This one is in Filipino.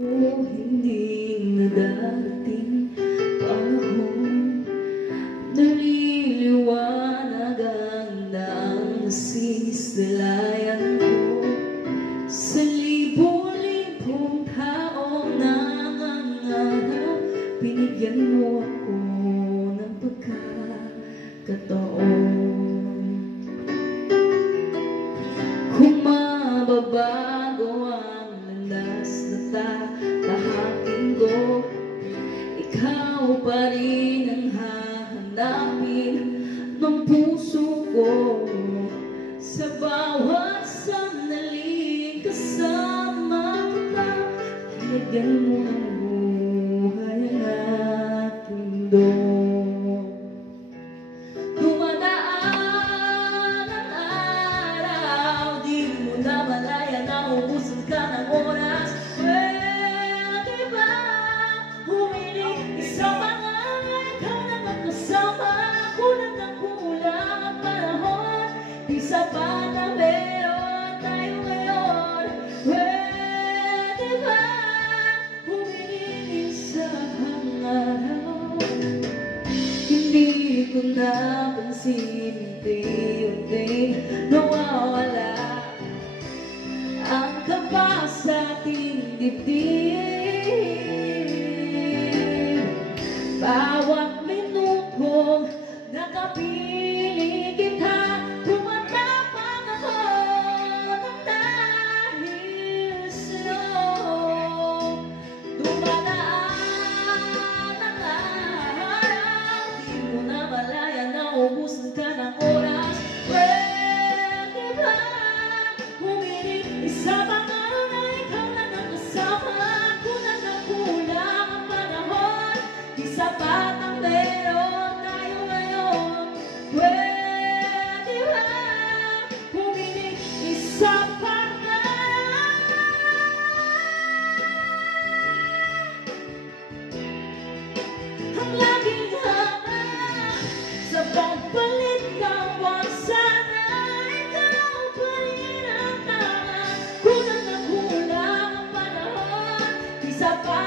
Hindi na dating panahon, naliliwanag ang daang nasisilayan ko sa libo-libong taong nangangarap. Binigyan mo ako ng pagkakataon. Kung mababago ang landas na tatahakin ko, ikaw pa rin ang hahanapin ng puso ko. Sa bawat sandaling kasama kita, binigyan mo ng buhay ang aking mundo. Dumadaan ang araw, di mo na malaya na ubusan ka ng oras. Pwede ba humiling isang pangalan, ikaw na magkasama? Kulang na kulang ang panahon, di sapat na meron tayo ngayon. Pwede ba humiling isang araw? Hindi ko napansin, unti-unti nawawala ang kaba sa ating dibdib. Bawat minutong nakapiling kita, tumatapang ako ng dahil sa'yo. Dumadaan ang araw, di mo na malaya na ubusan ka ng oras. Pwede ba humiling isa pangalan na ikaw na nakasama? Kulang na kulang ang panahon, di sapat ang meron tayo ngayon. Pwede ba humiling isa pangalan? Ang laging hanap sa pagpalit ng buwan, sana ikaw pa rin ang tama. Kulang na kulang ang panahon, di sapat